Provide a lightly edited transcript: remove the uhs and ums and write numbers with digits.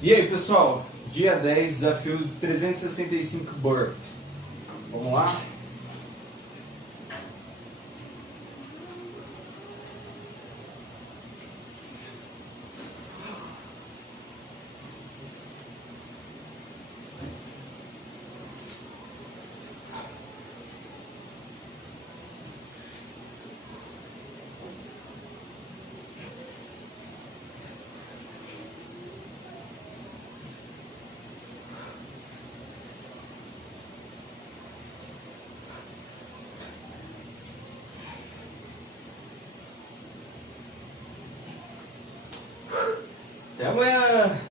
E aí, pessoal, dia 10, desafio 365 burp. Vamos lá?